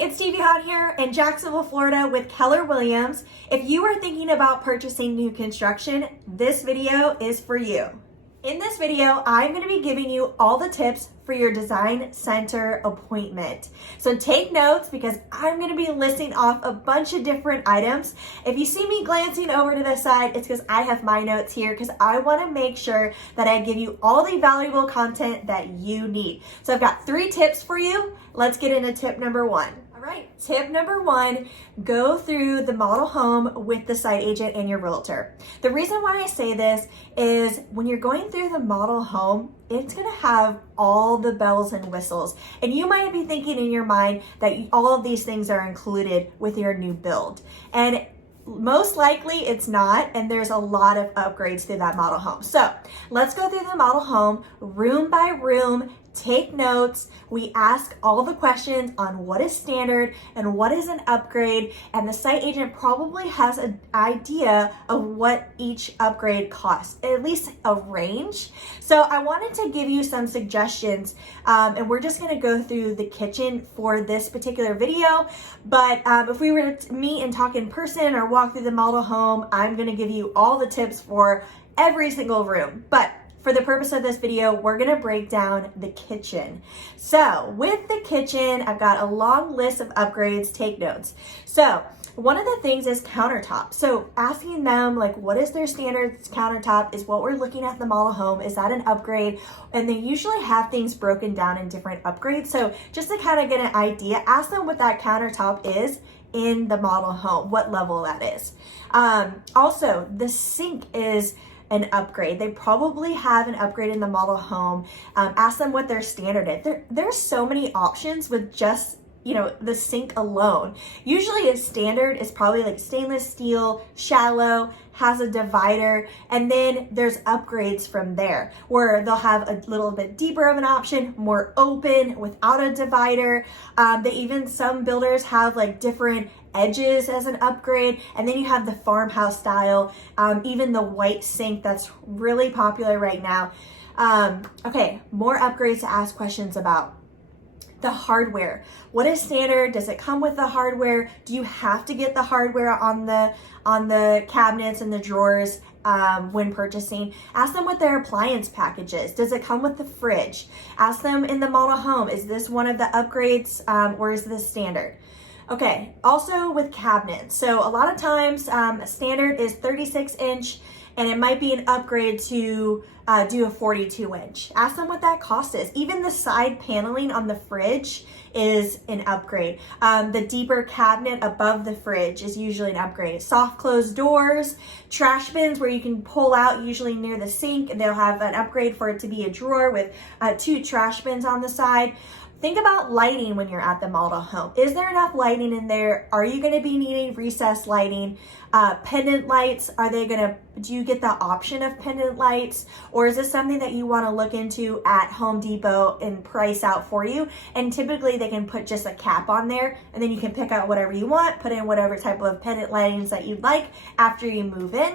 it's Stevie out here in Jacksonville, Florida with Keller Williams. If you are thinking about purchasing new construction, this video is for you. In this video, I'm going to be giving you all the tips for your design center appointment. So take notes because I'm going to be listing off a bunch of different items. If you see me glancing over to the side, it's because I have my notes here because I want to make sure that I give you all the valuable content that you need. So I've got 3 tips for you. Let's get into tip number 1. All right, tip number 1, go through the model home with the site agent and your realtor. The reason why I say this is when you're going through the model home, it's gonna have all the bells and whistles. And you might be thinking in your mind that all of these things are included with your new build. And most likely it's not, and there's a lot of upgrades through that model home. So let's go through the model home room by room. Take notes. We ask all the questions on what is standard and what is an upgrade, and the site agent probably has an idea of what each upgrade costs, at least a range. So I wanted to give you some suggestions, and we're just going to go through the kitchen for this particular video. But if we were to meet and talk in person or walk through the model home, I'm going to give you all the tips for every single room. But for the purpose of this video, we're gonna break down the kitchen. So with the kitchen, I've got a long list of upgrades, take notes. So one of the things is countertop. So asking them like, what is their standard countertop is what we're looking at the model home. Is that an upgrade? And they usually have things broken down in different upgrades. So just to kind of get an idea, ask them what that countertop is in the model home, what level that is. Also, the sink is an upgrade. They probably have an upgrade in the model home. Ask them what their standard is. There's so many options with just, the sink alone. Usually a standard is probably like stainless steel, shallow, has a divider, and then there's upgrades from there where they'll have a little bit deeper of an option, more open without a divider. Some builders have like different edges as an upgrade, and then you have the farmhouse style, even the white sink that's really popular right now. Okay, more upgrades to ask questions about. The hardware. What is standard? Does it come with the hardware? Do you have to get the hardware on the cabinets and the drawers when purchasing? Ask them what their appliance package is. Does it come with the fridge? Ask them in the model home, is this one of the upgrades or is this standard? Okay, also with cabinets. So a lot of times standard is 36-inch and it might be an upgrade to do a 42-inch. Ask them what that cost is. Even the side paneling on the fridge is an upgrade. The deeper cabinet above the fridge is usually an upgrade. Soft closed doors, trash bins where you can pull out usually near the sink, and they'll have an upgrade for it to be a drawer with 2 trash bins on the side. Think about lighting when you're at the model home. Is there enough lighting in there? Are you going to be needing recessed lighting? Pendant lights, do you get the option of pendant lights? Or is this something that you want to look into at Home Depot and price out for you? And typically they can put just a cap on there, and then you can pick out whatever you want, put in whatever type of pendant lightings that you'd like after you move in.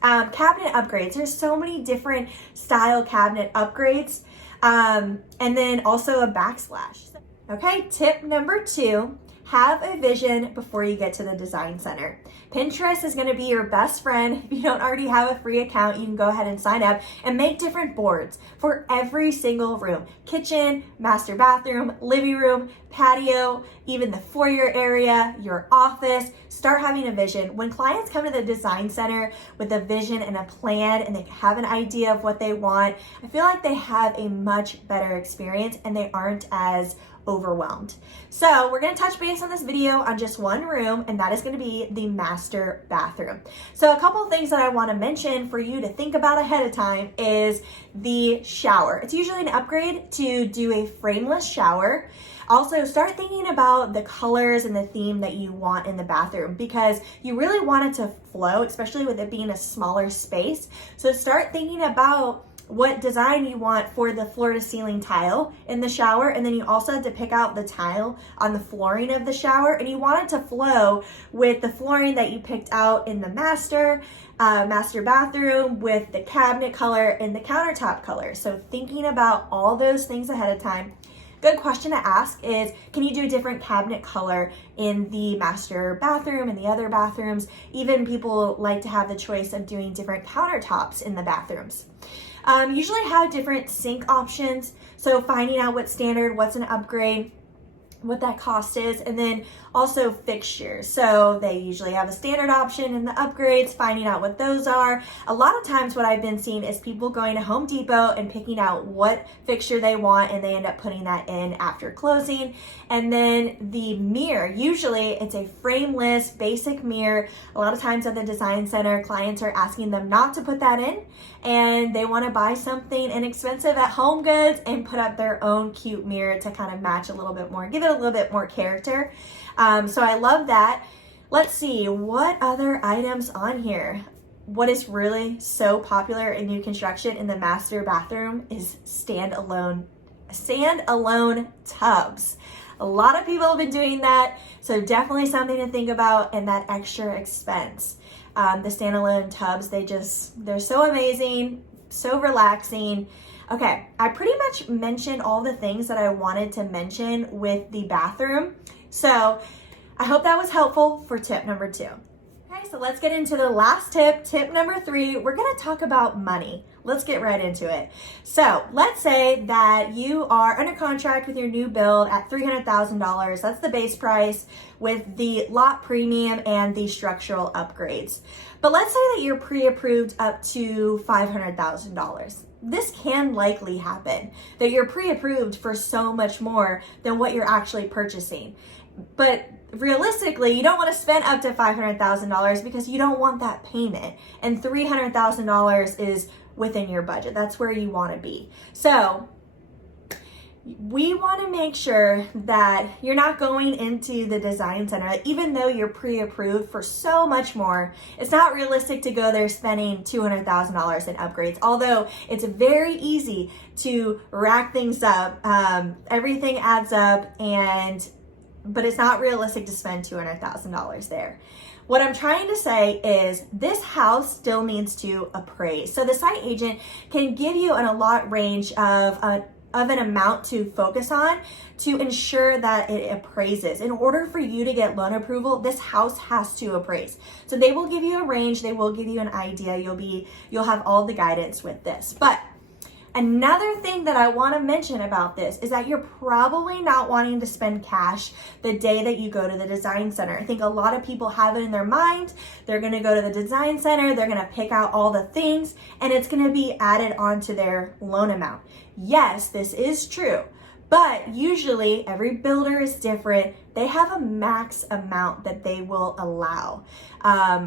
Cabinet upgrades. There's so many different style cabinet upgrades. And then also a backsplash. Okay, tip number 2, have a vision before you get to the design center. Pinterest is going to be your best friend. If you don't already have a free account, you can go ahead and sign up and make different boards for every single room. Kitchen, master bathroom, living room, patio, even the foyer area, your office. Start having a vision. When clients come to the design center with a vision and a plan and they have an idea of what they want, I feel like they have a much better experience and they aren't as overwhelmed. So we're going to touch base on this video on just one room, and that is going to be the master bathroom. So a couple of things that I want to mention for you to think about ahead of time is the shower. It's usually an upgrade to do a frameless shower. Also, start thinking about the colors and the theme that you want in the bathroom because you really want it to flow, especially with it being a smaller space. So start thinking about what design you want for the floor to ceiling tile in the shower, and then you also have to pick out the tile on the flooring of the shower, and you want it to flow with the flooring that you picked out in the master bathroom with the cabinet color and the countertop color. So thinking about all those things ahead of time. good question to ask is, can you do a different cabinet color in the master bathroom and the other bathrooms? Even people like to have the choice of doing different countertops in the bathrooms. Usually have different sink options, so finding out what's standard, what's an upgrade, what that cost is, and then also fixtures. So they usually have a standard option and the upgrades, finding out what those are. A lot of times what I've been seeing is people going to Home Depot and picking out what fixture they want, and they end up putting that in after closing. And then the mirror, usually it's a frameless basic mirror. A lot of times at the design center, clients are asking them not to put that in, and they want to buy something inexpensive at Home Goods and put up their own cute mirror to kind of match a little bit more, give it a little bit more character. So I love that. Let's see, what other items on here? What is really so popular in new construction in the master bathroom is standalone tubs. A lot of people have been doing that, so definitely something to think about, and that extra expense. The standalone tubs, they're so amazing, so relaxing. Okay, I pretty much mentioned all the things that I wanted to mention with the bathroom. So I hope that was helpful for tip number 2. Okay, so let's get into the last tip, tip number 3. We're gonna talk about money. Let's get right into it. So let's say that you are under contract with your new build at $300,000. That's the base price with the lot premium and the structural upgrades. But let's say that you're pre-approved up to $500,000. This can likely happen, that you're pre-approved for so much more than what you're actually purchasing. But realistically, you don't want to spend up to $500,000 because you don't want that payment. And $300,000 is within your budget. That's where you want to be. So we want to make sure that you're not going into the design center, even though you're pre-approved for so much more. It's not realistic to go there spending $200,000 in upgrades, although it's very easy to rack things up. Everything adds up, but it's not realistic to spend $200,000 there. What I'm trying to say is this house still needs to appraise. So the site agent can give you a lot range of an amount to focus on to ensure that it appraises. In order for you to get loan approval, this house has to appraise. So they will give you a range, they will give you an idea, you'll have all the guidance with this. But another thing that I want to mention about this is that you're probably not wanting to spend cash the day that you go to the design center. I think a lot of people have it in their mind. They're going to go to the design center, they're going to pick out all the things, and it's going to be added onto their loan amount. Yes, this is true, but usually every builder is different. They have a max amount that they will allow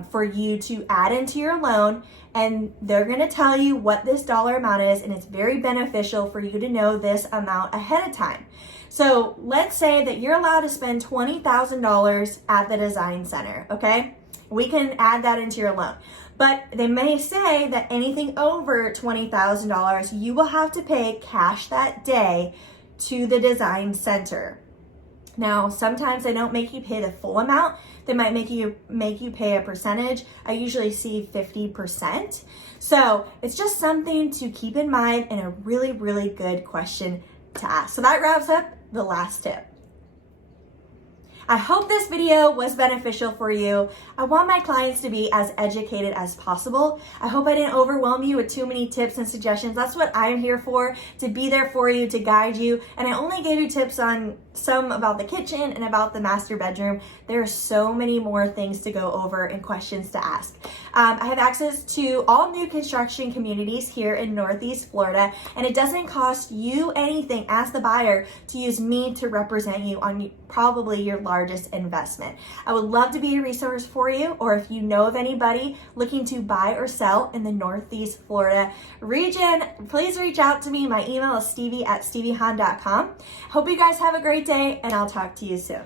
for you to add into your loan, and they're going to tell you what this dollar amount is, and it's very beneficial for you to know this amount ahead of time. So let's say that you're allowed to spend $20,000 at the design center, okay? We can add that into your loan. But they may say that anything over $20,000, you will have to pay cash that day to the design center. Now, sometimes they don't make you pay the full amount. They might make you pay a percentage. I usually see 50%. So it's just something to keep in mind and a really, really good question to ask. So that wraps up the last tip. I hope this video was beneficial for you. I want my clients to be as educated as possible. I hope I didn't overwhelm you with too many tips and suggestions. That's what I'm here for, to be there for you, to guide you. And I only gave you tips on some about the kitchen and about the master bedroom. There are so many more things to go over and questions to ask. I have access to all new construction communities here in Northeast Florida, and it doesn't cost you anything as the buyer to use me to represent you on probably your largest investment. I would love to be a resource for you, or if you know of anybody looking to buy or sell in the Northeast Florida region, please reach out to me. My email is stevie@steviehahn.com. Hope you guys have a great day, and I'll talk to you soon.